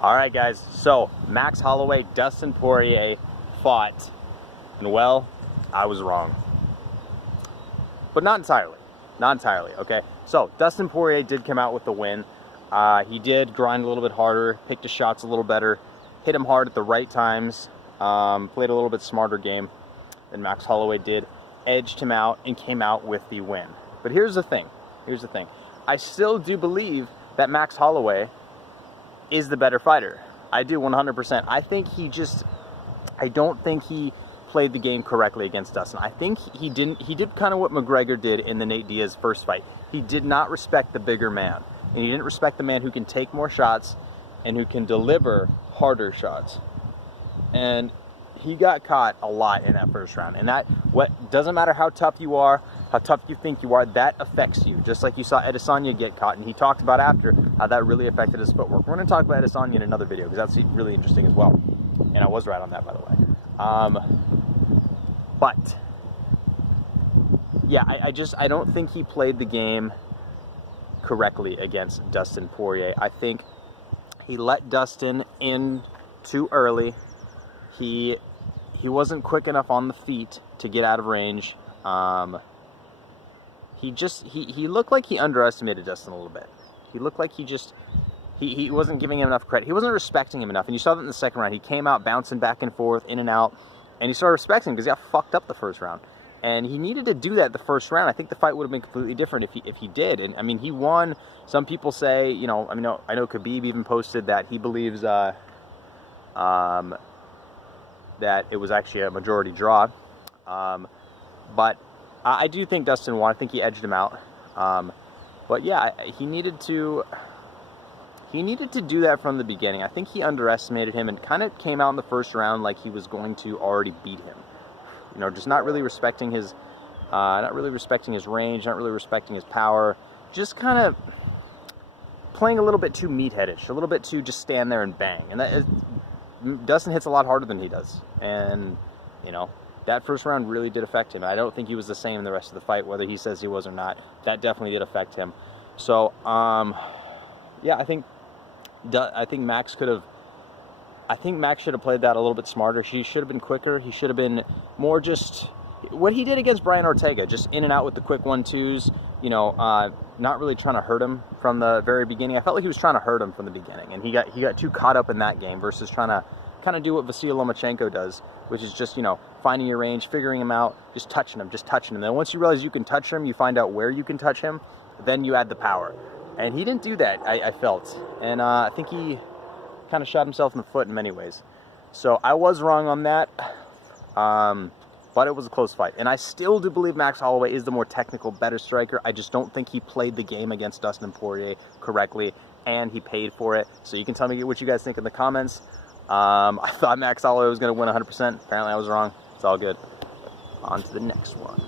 All right, guys. So Max Holloway, Dustin Poirier fought, and well, I was wrong, but not entirely. Not entirely. Okay. So Dustin Poirier did come out with the win. He did grind a little bit harder, picked his shots a little better, hit him hard at the right times, played a little bit smarter game than Max Holloway did, edged him out, and came out with the win. But here's the thing. Here's the thing. I still do believe that Max Holloway is the better fighter. I do 100%. I don't think he played the game correctly against Dustin. I think he did kind of what McGregor did in the Nate Diaz first fight. He did not respect the bigger man. And he didn't respect the man who can take more shots and who can deliver harder shots. And he got caught a lot in that first round. And what doesn't matter how tough you are, how tough you think you are, that affects you. Just like you saw Adesanya get caught, and he talked about after how that really affected his footwork. We're going to talk about Adesanya in another video because that's really interesting as well. And I was right on that, by the way. But yeah, I don't think he played the game correctly against Dustin Poirier. I think he let Dustin in too early. He wasn't quick enough on the feet to get out of range. He looked like he underestimated Dustin a little bit. He looked like he wasn't giving him enough credit. He wasn't respecting him enough. And you saw that in the second round. He came out bouncing back and forth, in and out, and he started respecting him because he got fucked up the first round. And he needed to do that the first round. I think the fight would have been completely different if he did. And I mean, he won. Some people say, I know Khabib even posted that he believes that it was actually a majority draw. But I do think Dustin won. I think he edged him out. But yeah, he needed to do that from the beginning. I think he underestimated him and kind of came out in the first round like he was going to already beat him. Just not really respecting his range, not really respecting his power, just kind of playing a little bit too meat-headed, a little bit too just stand there and bang. And Dustin hits a lot harder than he does. And, that first round really did affect him. I don't think he was the same the rest of the fight, whether he says he was or not. That definitely did affect him. So, yeah, I think Max should have played that a little bit smarter. He should have been quicker. He should have been more just what he did against Brian Ortega, just in and out with the quick 1-2s, not really trying to hurt him from the very beginning. I felt like he was trying to hurt him from the beginning, and he got too caught up in that game versus trying to kind of do what Vasyl Lomachenko does, which is just, finding your range, figuring him out, just touching him. Then once you realize you can touch him, you find out where you can touch him, then you add the power. And he didn't do that, I felt. And I think he kind of shot himself in the foot in many ways. So I was wrong on that, but it was a close fight. And I still do believe Max Holloway is the more technical, better striker. I just don't think he played the game against Dustin Poirier correctly, and he paid for it. So you can tell me what you guys think in the comments. I thought Max Holloway was going to win 100%. Apparently I was wrong. It's all good. On to the next one.